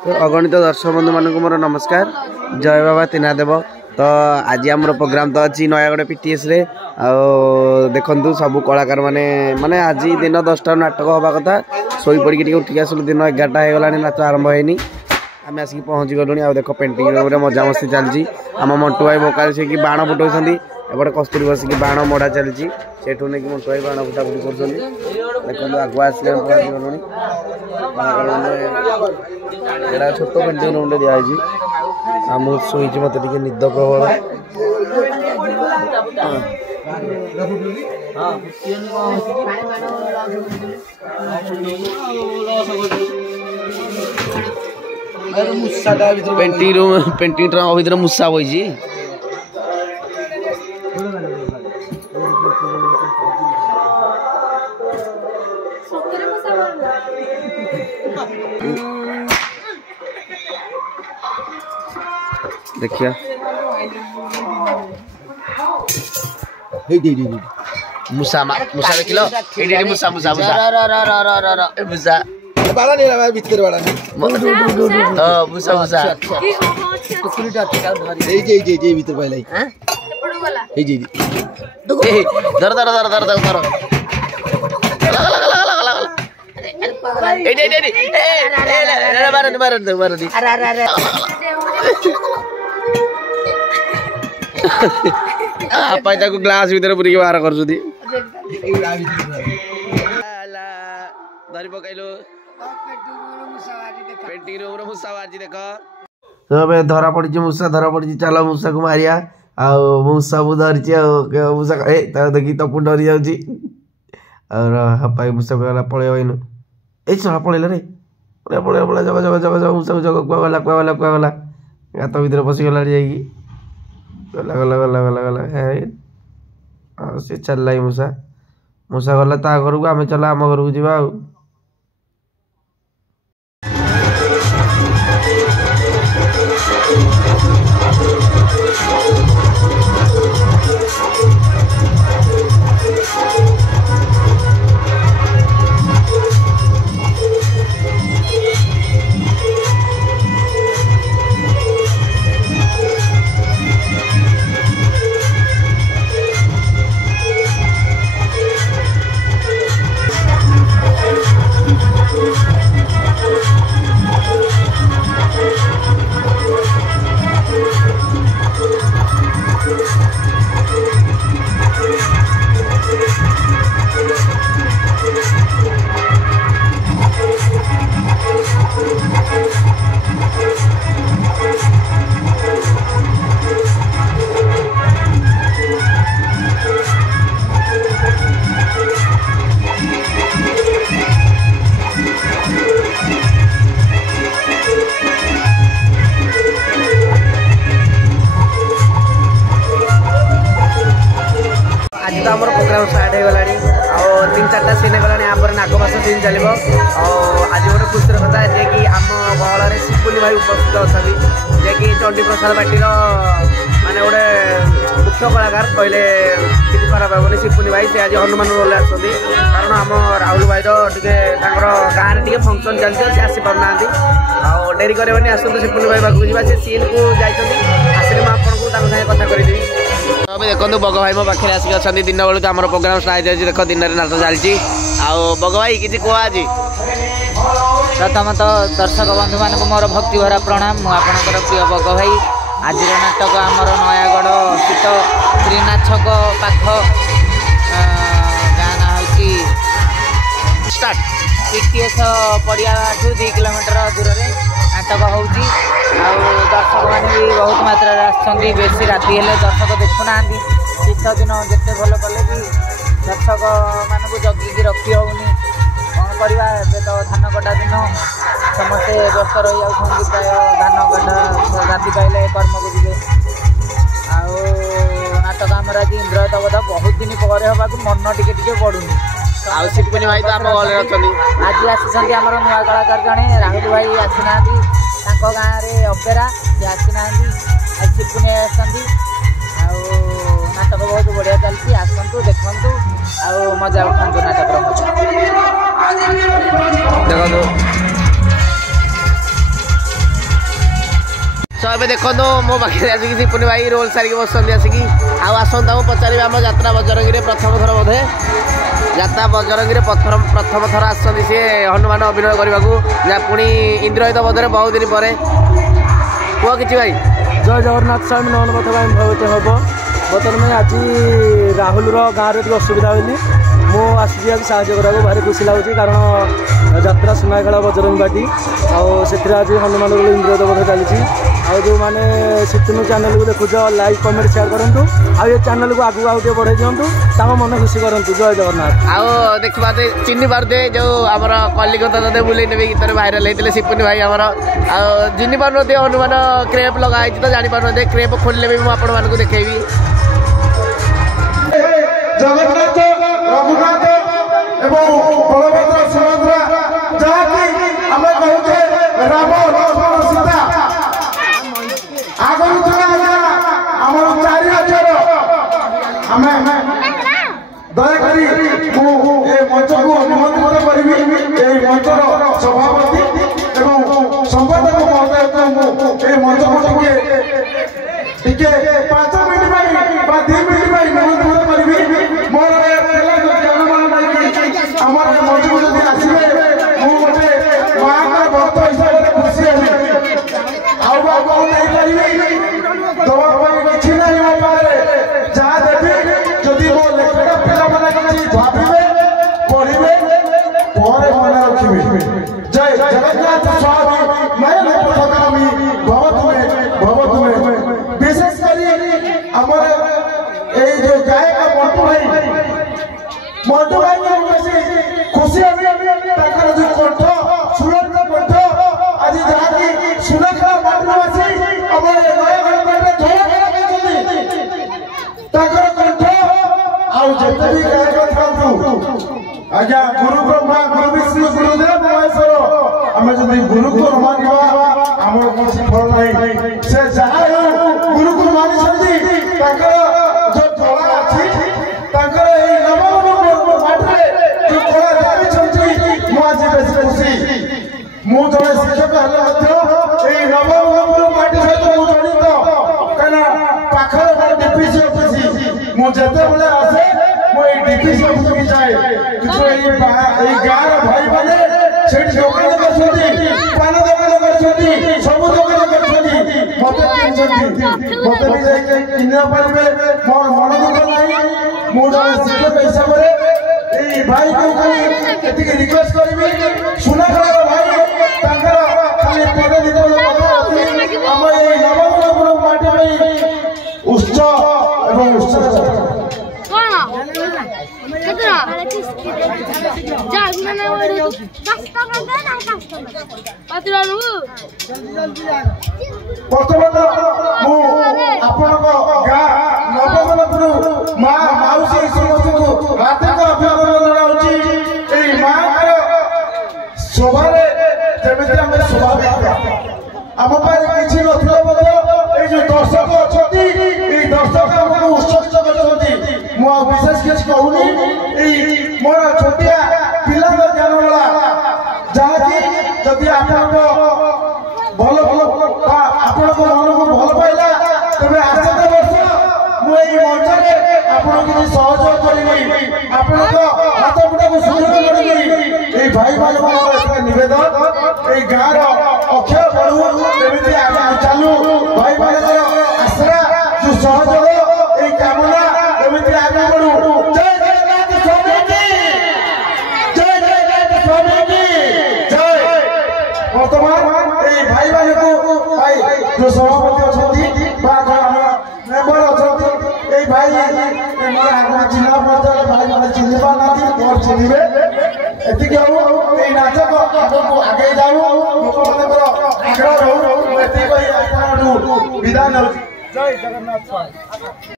तो अगणित दर्शक बंधु मान मोर नमस्कार जय बाबा तीनादेव। तो आज आम प्रोग्राम तो अच्छी नयागढ़ पीटीएस रे देखु सब कलाकार माने माने आज दिन 10टा नाटक हवा कथा शोई पड़ी उठिक आसलु दिन 11टा हो गला नाच आरंभ होनी आम आसिक पहुँची गलुनी। आ देख पेंटिंग मजामस्ती चलती आम मंटू भाई मोकाल से कि बाण फुटाऊँ एपटे कस्तूरी बसिक बाण मड़ा चलती सेठू नहीं मंटू भाई बाण फुटाफुटी कर देखो आगुआ आसिक पहुँची गलुनी। एटा छोट पेंटिंग रूम दिखाई मुझे मत निद प्रबल पेंटिंग भर मूसा बही देखिया मुसा मुसा देख लो एडी मुसा मुसा मुसा मुसा बाला नहीं रहा भीतर वाला हां मुसा मुसा टुकुलीटा ए जे भीतर पहले हैं एपडो वाला ए जे धर धर धर धर धर ए मार अरे आपा को ग्लास भीतर पूरी बाहर कर धरी पकड़ो पेंटिंग रूम मूसा बाजी देख तो धरा पड़ी मूसा धरा पड़ी चल मूसा को मारिया मूसा को धरी मूसा देखी तपु डरी जाऊँगी और हपाई मूसा को पलैन ए छा पलैला रे पलैला पलैला जग जग जग जग मूसा को जग कुआ गला गात भीतर पशिगला जाइए गला गला गला गला गला है सी चल मूसा मूसा गला ता घर को आम चला आम घर को जीवा प्रोग्राम स्टार्ट हो गला 3-4टा सीन गला नागमास सीन चलो। आज गोटे खुशी कथा है कि आम बहल शिपुनी भाई उपस्थित अच्छा जे कि चंडी प्रसाद पार्टी माने गोटे मुख्य कलाकार कहले किसी खराब हेनी शिपुनी भाई से आज हनुमान रोल आसती कारण आम राहुल भाई टे गाँव में फंक्शन चलती से आसी पारना डेरी करें आसतु शिपुनी भाई पाक जा से सीन को जाइए आसिले मुझे कथा करदेवी। अभी देखो बग भाई मो पाखे आसिक अच्छा दिन बेलू आम प्रोग्राम स्टार्ट हो देख दिन में नाच चलती बग भाई किसी कह आज प्रथम तो दर्शक बंधु मान मोर भक्ति भरा प्रणाम मुझे प्रिय बग भाई आज नाटक आमर नयागढ़ स्थित त्रिनाथक पाख गाँ ना हूँ स्टार्ट पीटीएस पड़िया 2 किलोमीटर दूर में नाटक हो दर्शक मैंने भी बहुत मात्रा आसछंती बेसी राति हेले दर्शक देखुना शीत दिन जिते भल कले भी दर्शक मानक जगिकी रखी होनी कौन करवा ए तो धान कटा दिन समस्ते व्यस्त रही जाऊँ प्राय धान कटा राति पाइले कर्म को जी नाटक आमर आज इंद्र देवता बहुत दिन पर हवा मन टिके पड़ूनी शिपुनी भाई तो आज आसी आम नुआ कलाकार जड़े राहुल भाई आसीना गाँव में अपेरा सी आसीना आज शिपुनी आसती नाटक बहुत बढ़िया चलती आसतु देखु आ मजा उठातु नाटक मजा देखो ଏବେ ଦେଖନ୍ତୁ ମୋ ପାଖରେ ଆସିକି ସିପୁନି ଭାଇ ରୋଲ ସାରିକି ବସନ୍ତି ଆସିକି ଆଉ ଆସନ୍ତୁ ତାଙ୍କୁ ପଚାରିବେ ଆମ ଯାତ୍ରା ବଜରଙ୍ଗୀରେ ପ୍ରଥମ ଥର ବୋଧେ ଯାତ୍ରା ବଜରଙ୍ଗୀରେ ପ୍ରଥମ ଥର ଆସିଛନ୍ତି ସିଏ ହନୁମାନ ଅଭିନୟ କରିବାକୁ ପୁଣି ଇନ୍ଦ୍ରଜିତ ବୋଧରେ ବହୁତ ଦିନ ପରେ କୁହ କିଛି ଭାଇ। ଜୟ ଜଗନ୍ନାଥ ସ୍ୱାମୀ ନୟନ ପଥ ପାଇଁ ଭାବିତ ହେବ ବର୍ତ୍ତମାନ ଆଜି ରାହୁଲର ଗାଁରେ ଟିକେ ଅସୁବିଧା ହୋଇନି ମୁଁ ଆସିଛି ଆଜି ସାହାଯ୍ୟ କରିବାକୁ ଭାରି ଖୁସି ଲାଗୁଛି କାରଣ ଯାତ୍ରା ସୁନାଖେଳ ବଜରଙ୍ଗୀ ପାର୍ଟି ଆଉ ସେଥିରେ ଆଜି ହନୁମାନ ରୋଲ ଇନ୍ଦ୍ରଜିତ ବୋଧ ଚାଲିଛି ଆଉ ଯେଉଁମାନେ ସିପୁନୁ ଚ୍ୟାନେଲକୁ ଦେଖୁଛ ଲାଇକ୍ କମେଣ୍ଟ ସେୟାର କରନ୍ତୁ ଆଉ ଏ ଚ୍ୟାନେଲକୁ ଆଗକୁ ଆଉ ଟିକେ ବଢ଼େଇ ଦିଅନ୍ତୁ ତାଙ୍କ ମନ ଖୁସି କରନ୍ତୁ। ଜୟ ଜଗନ୍ନାଥ। ଆଉ ଦେଖିବା ଚିହ୍ନି ପାରୁଥିବେ ଯେଉଁ ଆମର କଲିକତା ତତେ ବୁଲେଇ ନେବେ ଗୀତରେ ଭାଇରାଲ ହେଇଥିଲେ ସିପୁନି ଭାଇ ଆମର ଆଉ ଚିହ୍ନି ପାରୁନଥିବେ ହନୁମାନ କ୍ରେପ୍ ଲଗା ହେଇଛି ତ ଜାଣିପାରୁନଥିବେ କ୍ରେପ୍ ଖୋଲିଲେ ବି ମୁଁ ଆପଣମାନଙ୍କୁ ଦେଖେଇବି। ଜଗନ୍ନାଥ ରଘୁନାଥ ଏବଂ ବଳଭଦ୍ର ସୁଭଦ୍ରା ଯାହାକି ଆମେ କହୁଛେ ରାମ ଲକ୍ଷ୍ମଣ ସୀତା ଆଗରୁ ଥିଲା ଆଜ୍ଞା ଆମର 4 ରାଜ୍ୟର ଆମେ ଦୟାକରି ମୁଁ ଏ ମଞ୍ଚକୁ ନିମନ୍ତ୍ରିତ କରିବି এই ମଞ୍ଚର ସଭାପତି ଏବଂ ସମ୍ପାଦକ ମହୋଦୟଙ୍କୁ ମୁଁ এই ମଞ୍ଚକୁ ଟିକେ 5 ମିନିଟ୍ ପାଇଁ ବା 2 ମିନିଟ୍ ପାଇଁ ନିମନ୍ତ୍ରିତ କରିବି। ମୋର আমার মঞ্চକୁ যদি আসবে ମୁଁ ଗୋଟେ ମାଆଙ୍କ ଭକ୍ତ ହିସାବରେ ଖୁସି ହେବି ଆଉ ବା କଣ ନେଇପାରିବି ଦେବା ପାଇଁ କିଛି ନାହିଁ ମୋ ପାଖରେ ଯାହା ଦେବି ଯଦି ମୋ ଲେଖା ପିଲାମାନେ କିଛି ଭାବିବେ ପଢ଼ିବେ ପରେ ମନେ ରଖିବେ। ଜୟ ଜଗନ୍ନାଥ ସ୍ୱାମୀ ନୟନ ପଥଗାମୀ ଭବ ତୁମେ ବିଶେଷ କରି ଆମର এই যে গায়ক মন্টু ভাই বেশি খুশি আমি তাଙ୍କର ଯୋଉ କଣ୍ଠ ସୁରନ୍ତ କଣ୍ଠ ଆଜି ଯାହାକି ସୁନାଖେଳ ମାଟିବାସୀ ଆମର ନୟାଗଡ଼ ଧଳାଛନ୍ତି ତାଙ୍କର କଣ୍ଠ ଆଉ ଯେତେ ବି ଗାୟକ ଥାନ୍ତୁ ଆଜ୍ଞା ଗୁରୁ ବ୍ରହ୍ମା ଗୁରୁ ବିଷ୍ଣୁ ଗୁରୁଦେବ ମହେଶ୍ୱର ଆମେ ଯଦି ଗୁରୁକୁ ନ ମାନିବା ଆମର କୌଣସି ଫଳ ନାହିଁ। ସେ ଯାହା ଗୁରୁକୁ ମାନିଛନ୍ତି ତାଙ୍କର ଯୋଉ କଳା ଅଛି ତାଙ୍କର ଏଇ ମୁଁ ଜଣେ ଶିକ୍ଷକ ହେଲେ ମଧ୍ୟ ଏଇ ନବରଙ୍ଗପୁର ମାଟି ସହିତ ମୁଁ ଜଡ଼ିତ କାହିଁକିନା ପାଖରେ ମୋର ଡିପିସି ଅଫିସ ମୁଁ ଯେତେବେଳେ ଆସେ ମୁଁ ଏଇ ଡିପିସି ଅଫିସକୁ ଯାଏ କିନ୍ତୁ ଏଇ ଗାଁର ଭାଇମାନେ ସେଇଠି ଦୋକାନ କରିଛନ୍ତି ପାନ ଦୋକାନ କରିଛନ୍ତି ସବୁ ଦୋକାନ କରିଛନ୍ତି ମତେ କିଣିଛନ୍ତି ମତେ ବି ଯାଇକି କିଣିବା ପାରିବେ ମୋର ମନ ଦୁଃଖ ନାହିଁ। ମୁଁ ଜଣେ ଶିକ୍ଷକ ହିସାବରେ ଏଇ ଭାଇକୁ ଖାଲି ଏତିକି ରିକ୍ୱେଷ୍ଟ କରିବି ସୁନାଖେଳର ଭାଇ ତାଙ୍କର ଖାଲି ପଦେ ଦିନ ଆମ ଏଇ ନବରଙ୍ଗପୁର ମାଟି ପାଇଁ ଉତ୍ସ ଏବଂ ଉତ୍ସବ ବର୍ତ୍ତମାନ ମୁଁ ଆପଣଙ୍କ ଗାଁ ନବରଙ୍ଗପୁର ମା ମାଉସୀ ସମସ୍ତଙ୍କୁ ହାର୍ଦ୍ଦିକ ଅଭିନନ୍ଦନ ଜଣାଉଛି। ଏଇ ମାଙ୍କର ଶୋଭାରେ ଯେମିତି ଆମେ ଶୋଭା ପାଇବା ଆମ ପାଇଁ କିଛି ନଥିଲା ମଧ୍ୟ ଏଇ ଯୋଉ ଦର୍ଶକ ଅଛନ୍ତି ଏଇ ଦର୍ଶକ ଆମକୁ ଉତ୍ସର୍ଗ କରିଛନ୍ତି। ମୁଁ ଆଉ ବିଶେଷ କିଛି କହୁନି ଏଇ ମୋର ଛୋଟିଆ ପିଲାଙ୍କ ଜ୍ଞାନମେଳା ଯାହାକି ଯଦି ଆପଣଙ୍କ ଭଲ ଆପଣଙ୍କ ମନକୁ ଭଲ ପାଇଲା ତେବେ ଆସନ୍ତା ବର୍ଷ ମୁଁ ଏଇ ମଞ୍ଚରେ ଆପଣଙ୍କୁ କିଛି ସହଯୋଗ କରିବି ଆପଣଙ୍କ ହାତ ମୁଠାକୁ ସୁଦୃଢ଼ କରିବି। ଏଇ ଭାଇ ମାନଙ୍କର ନିବେଦନ ଏଇ ଗାଁର ଅକ୍ଷୟ ବଢୁ ଏମିତି ଆଗକୁ ଚାଲୁ ଭାଇ ମାନଙ୍କର ଆଶ୍ରା ଯୋଉ ସହଯୋଗ ଏଇ କାମନା ଏମିତି ଆଗକୁ ବଢୁ। ଜୟ ଜଗନ୍ନାଥ ସ୍ୱାମୀ କି ଜୟ ଜଗନ୍ନାଥ ସ୍ୱାମୀ କି ଜୟ। ବର୍ତ୍ତମାନ ଏଇ ଭାଇ ମାନଙ୍କୁ ଭାଇ ଯୋଉ ସଭାପତି ଅଛନ୍ତି ବା মেম্বার অଛନ୍ତି এই ভাই ମୋର ଆଗକୁ ଜିଲ୍ଲା ପର୍ଯ୍ୟାୟରେ ଭାଇମାନେ ଚିହ୍ନି ପାରୁନାହାନ୍ତି ମୋର ଚିହ୍ନିବେ ଏତିକି ହଉ ଏଇ ନାଟକ ଆଗକୁ ଆଗେଇ ଯାଉ ଲୋକମାନଙ୍କର ଆଗ୍ରହ ରହୁ ଏତିକି କହି ଆପଣଙ୍କଠୁ ବିଦାୟ ନେଉଛି। ଜୟ ଜଗନ୍ନାଥ।